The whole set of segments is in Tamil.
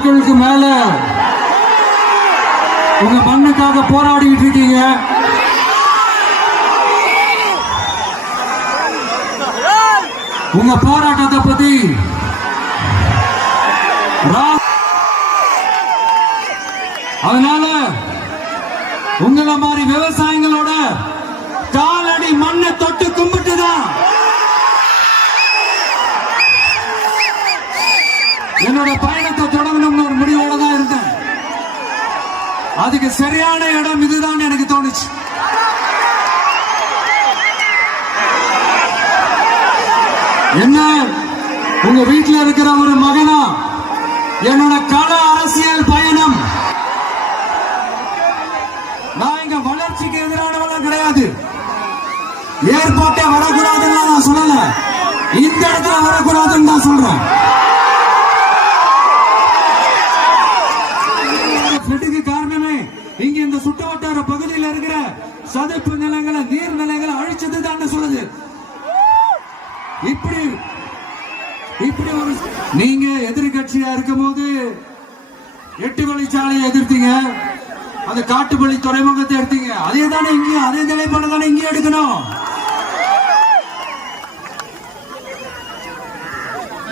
நாட்களுக்கு மேல உங்க மண்ணுக்காக போராடிட்டு இருக்கீங்க. உங்க போராட்டத்தை பத்தி அதனால உங்களை மாதிரி விவசாயிகளோட காலடி மண்ணை தொட்டு கும்பிட்டுதான் என்னோட பயணத்தை தொடங்கணும்னு ஒரு முடிவோட தான் இருந்தேன். அதுக்கு சரியான இடம் இதுதான் எனக்கு தோணுச்சு. என்ன உங்க வீட்டில் இருக்கிற ஒரு மகனா என்னோட கள அரசியல் பயணம். நான் இங்க வளர்ச்சிக்கு எதிரானவெல்லாம் கிடையாது. ஏர்போர்ட்டே வரக்கூடாதுன்னு நான் சொல்லல, இந்த இடத்துல வரக்கூடாதுன்னு நான் சொல்றேன். காரணமே இங்க இந்த சுற்றுவட்டார பகுதியில் இருக்கிற சதுப்பு நிலங்களை நீர் நிலைகளை அழிச்சது தான் சொல்லுது. இப்படி ஒரு நீங்க எதிர்கட்சியா இருக்கும் போது 8 வழிச்சாலையை எதிர்த்தீங்க, அந்த காட்டுப்பள்ளி துறைமுகத்தை எடுத்தீங்க. அதே தானே இங்கேயும் அதே நிலைப்பாடு தானே இங்கேயும் எடுக்கணும்.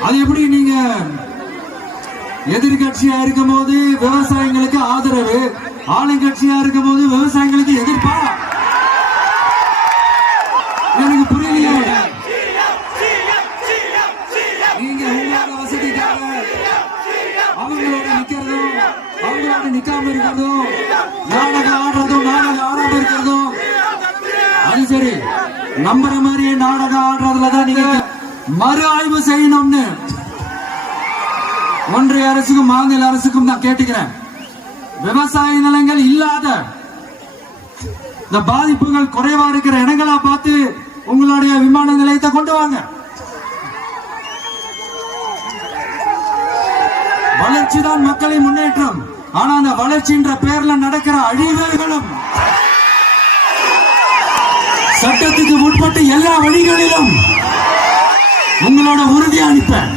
அது எப்படி நீங்க எதிர்கட்சியா இருக்கும் போது விவசாயிகளுக்கு ஆதரவு, ஆளுங்கட்சியா இருக்கும் போது விவசாயிகளுக்கு எதிர்ப்பா? எனக்கு புரியலையே. நீங்க உங்களோட வசதிக்காக அவங்களோட நிக்கிறதும் அவங்களோட நிக்காம இருக்கிறதும், நாடகம் ஆடுறதும் நாடகம் ஆடாம இருக்கிறதும், அது சரி. நம்புற மாதிரியே நாடகம் ஆடுறதுலதான் நீங்க மறு ஆய்வு செய்யணும்னு ஒன்றிய அரசுக்கும் மாநில அரசுக்கும் நான் கேட்டுக்கிறேன். விவசாய நிலங்கள் இல்லாத இந்த பாதிப்புகள் குறைவா இருக்கிற இடங்களா பார்த்து உங்களுடைய விமான நிலையத்தை கொண்டு வாங்க. வளர்ச்சி தான் மக்களின் முன்னேற்றம். ஆனா அந்த வளர்ச்சின்ற பேர்ல நடக்கிற அழிவுகளும் சட்டத்துக்கு உட்பட்டு எல்லா வழிகளிலும் உங்களோட உறுதி அளிப்பேன்.